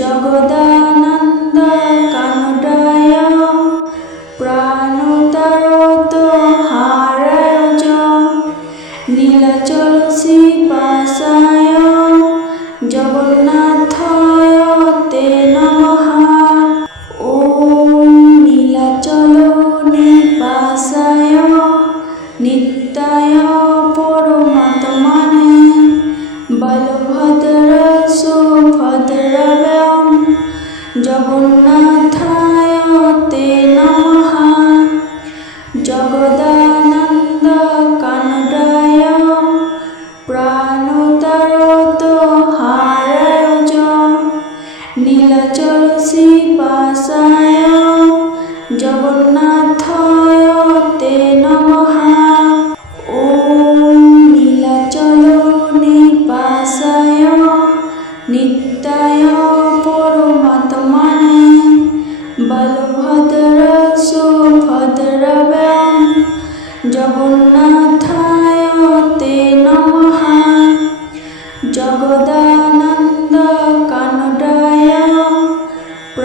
জগদা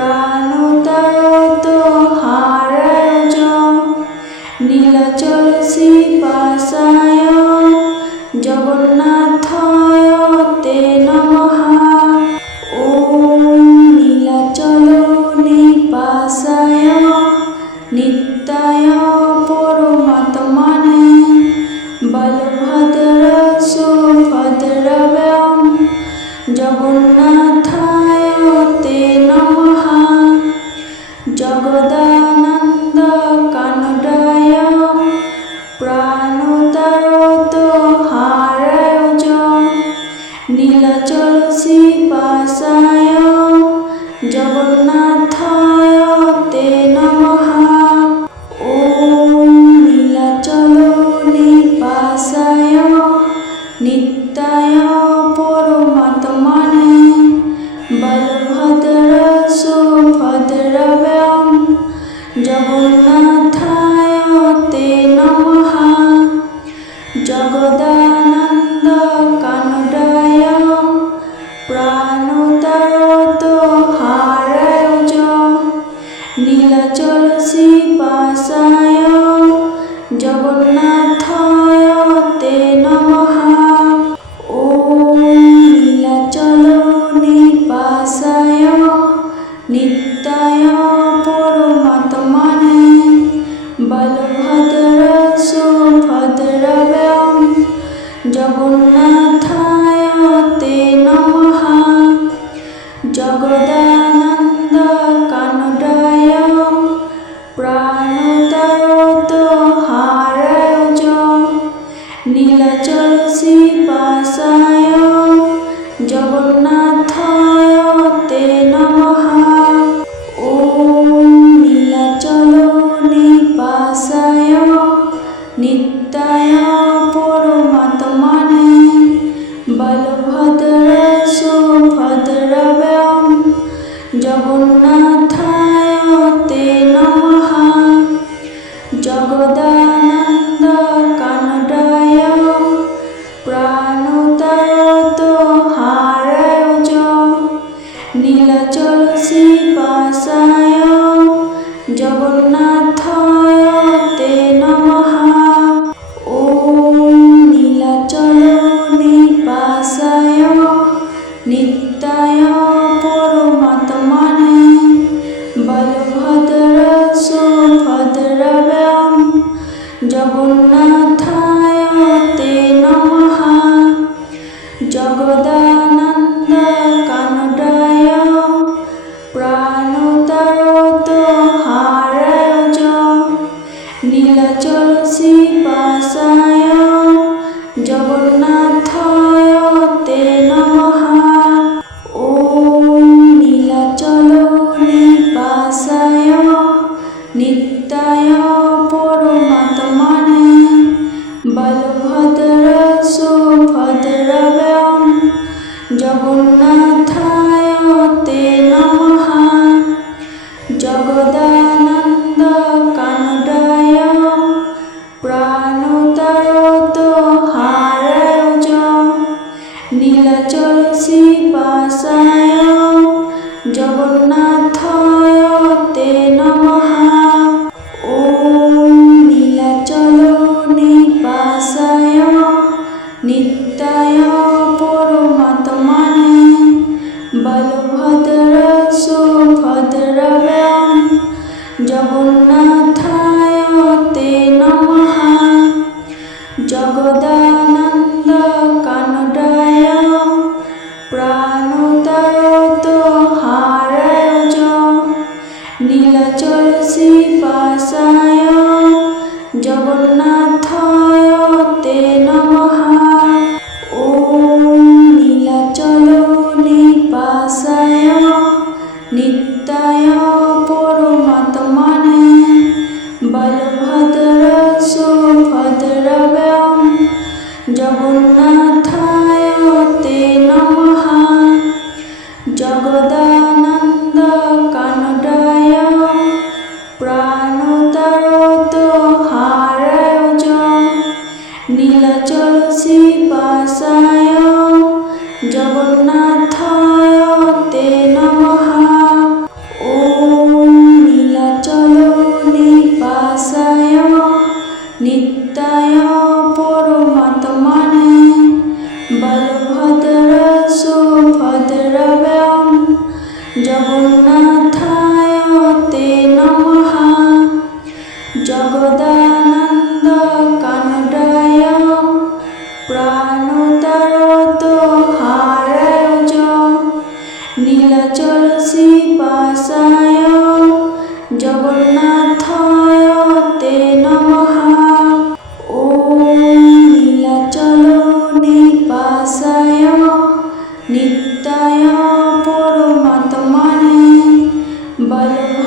প্রাণতারত নীলাচল পাশায়। জগন্নাথায় জগন্নাথায় বিদ্যায় পরমাত্মনে বলভদ্র সুভদ্রব্যাম জগন্নাথায় তে নমঃ। জগদানন্দ কানডায় প্রাণতারত হারায় নীলাচল শিবাসায় জগন্নাথ Bye.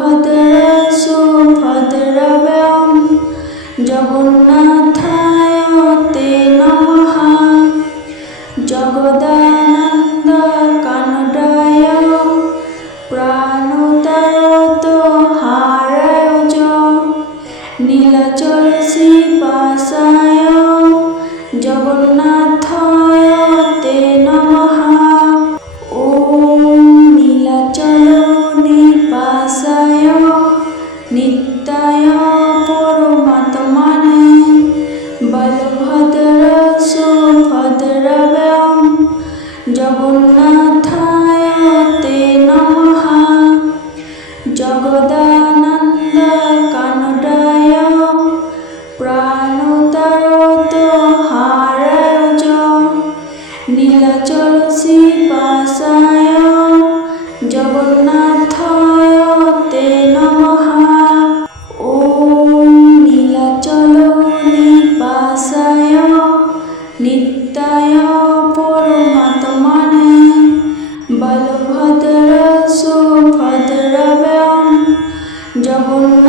सुभद्रसु भद्रव्यं जगन्नाथाय ते नमः जगदानन्दकानडाय प्राणुतरतोहाराय च नीलचरसि पासाय जगन्नाथ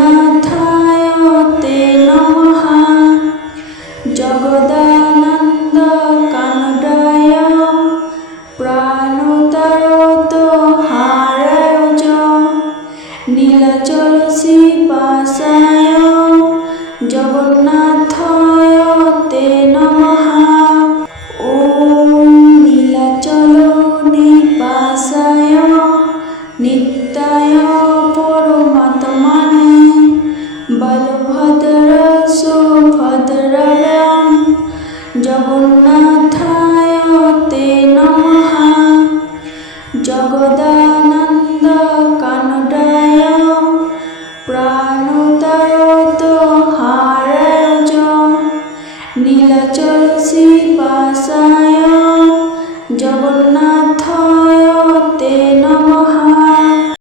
মাথায়তে